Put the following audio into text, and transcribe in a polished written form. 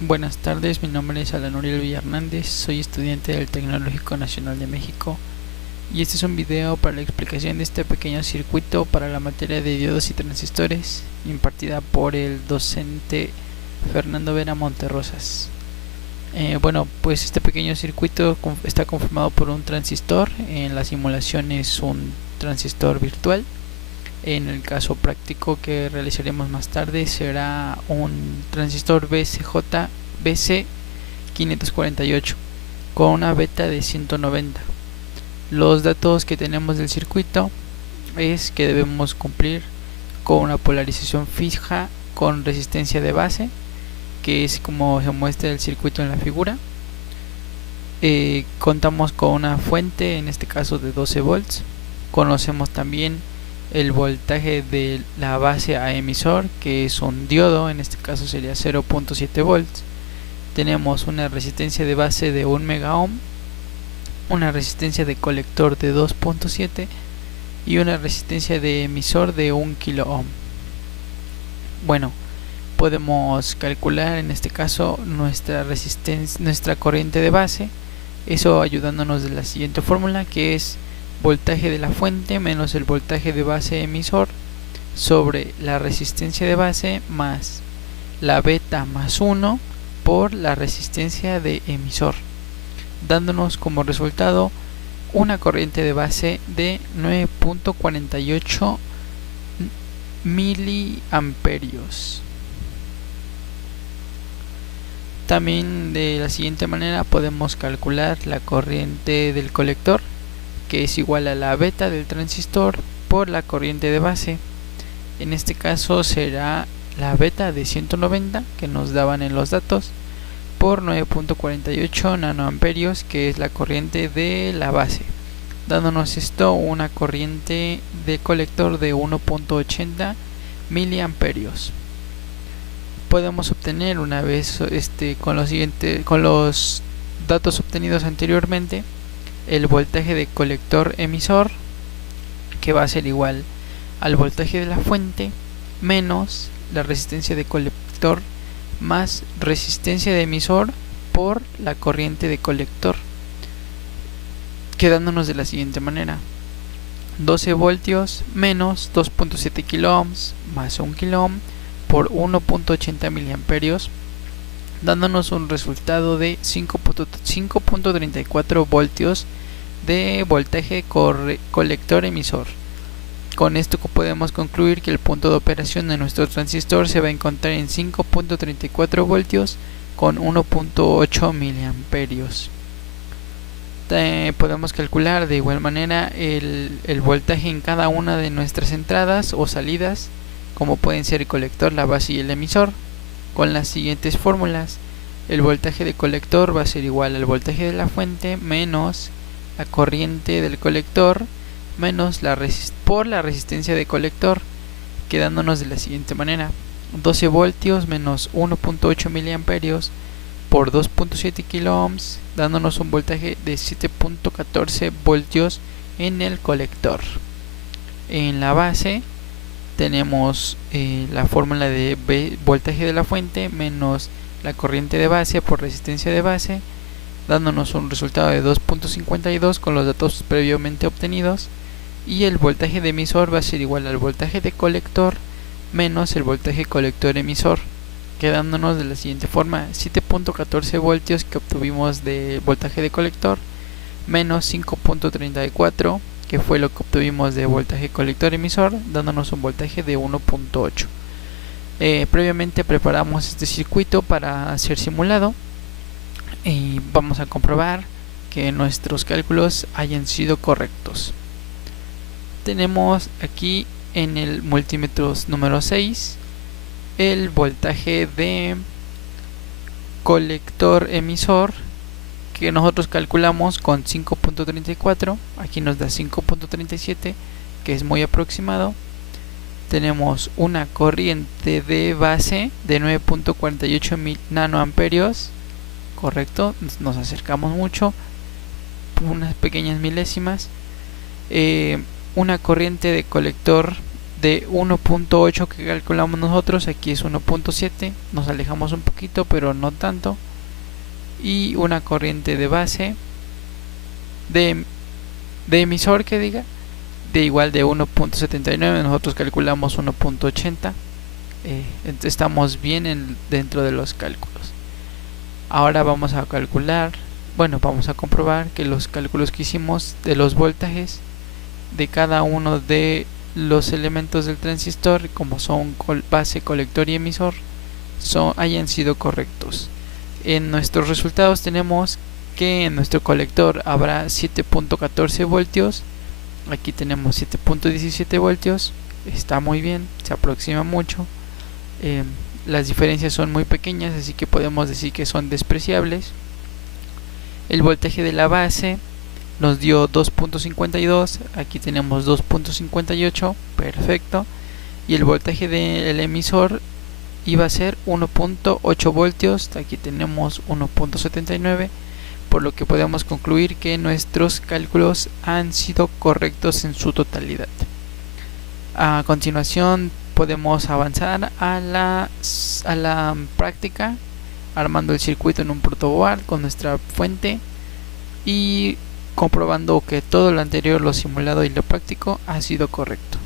Buenas tardes, mi nombre es Alan Uriel Villarnández, soy estudiante del Tecnológico Nacional de México y este es un video para la explicación de este pequeño circuito para la materia de diodos y transistores impartida por el docente Fernando Vera Monterrosas. Pues este pequeño circuito está conformado por un transistor, en la simulación es un transistor virtual. En el caso práctico que realizaremos más tarde será un transistor BC548 con una beta de 190. Los datos que tenemos del circuito es que debemos cumplir con una polarización fija con resistencia de base, que es como se muestra el circuito en la figura. Contamos con una fuente, en este caso de 12 volts. Conocemos también el voltaje de la base a emisor, que es un diodo, en este caso sería 0.7 volts. Tenemos una resistencia de base de 1 mega ohm, una resistencia de colector de 2.7 y una resistencia de emisor de 1 kilo ohm. Podemos calcular en este caso nuestra corriente de base, eso ayudándonos de la siguiente fórmula, que es voltaje de la fuente menos el voltaje de base emisor sobre la resistencia de base más la beta más 1 por la resistencia de emisor, dándonos como resultado una corriente de base de 9.48 miliamperios. También de la siguiente manera podemos calcular la corriente del colector, que es igual a la beta del transistor por la corriente de base. En este caso será la beta de 190 que nos daban en los datos por 9.48 nanoamperios, que es la corriente de la base, dándonos esto una corriente de colector de 1.80 miliamperios. Podemos obtener, una vez con los datos obtenidos anteriormente, el voltaje de colector emisor, que va a ser igual al voltaje de la fuente menos la resistencia de colector más resistencia de emisor por la corriente de colector, quedándonos de la siguiente manera: 12 voltios menos 2.7 kilo ohms más 1 kilo ohm por 1.80 miliamperios, dándonos un resultado de 5.34 voltios de voltaje colector emisor. Con esto podemos concluir que el punto de operación de nuestro transistor se va a encontrar en 5.34 voltios con 1.8 miliamperios. Podemos calcular de igual manera el voltaje en cada una de nuestras entradas o salidas, como pueden ser el colector, la base y el emisor, con las siguientes fórmulas. El voltaje de colector va a ser igual al voltaje de la fuente menos la corriente del colector menos por la resistencia de colector, quedándonos de la siguiente manera: 12 voltios menos 1.8 miliamperios por 2.7 kilo ohms, dándonos un voltaje de 7.14 voltios en el colector. En la base tenemos la fórmula de voltaje de la fuente menos la corriente de base por resistencia de base, dándonos un resultado de 2.52 con los datos previamente obtenidos. Y el voltaje de emisor va a ser igual al voltaje de colector menos el voltaje colector emisor, quedándonos de la siguiente forma: 7.14 voltios que obtuvimos de voltaje de colector menos 5.34, que fue lo que obtuvimos de voltaje colector emisor, dándonos un voltaje de 1.8. Previamente preparamos este circuito para ser simulado y vamos a comprobar que nuestros cálculos hayan sido correctos. Tenemos aquí en el multímetro número 6 el voltaje de colector emisor, que nosotros calculamos con 5.34, aquí nos da 5.37, que es muy aproximado. Tenemos una corriente de base de 9.48 nanoamperios, correcto, nos acercamos mucho, unas pequeñas milésimas. Una corriente de colector de 1.8 que calculamos nosotros, aquí es 1.7, nos alejamos un poquito pero no tanto, y una corriente de base de emisor que diga de igual de 1.79, nosotros calculamos 1.80. Estamos bien dentro de los cálculos. Ahora vamos a calcular, vamos a comprobar que los cálculos que hicimos de los voltajes de cada uno de los elementos del transistor, como son base, colector y emisor, hayan sido correctos. En nuestros resultados tenemos que en nuestro colector habrá 7.14 voltios, aquí tenemos 7.17 voltios, está muy bien, se aproxima mucho. Las diferencias son muy pequeñas, así que podemos decir que son despreciables. El voltaje de la base nos dio 2.52, aquí tenemos 2.58, perfecto. Y el voltaje del emisor iba a ser 1.8 voltios, aquí tenemos 1.79, por lo que podemos concluir que nuestros cálculos han sido correctos en su totalidad. A continuación podemos avanzar a la práctica, armando el circuito en un protoboard con nuestra fuente y comprobando que todo lo anterior, lo simulado y lo práctico, ha sido correcto.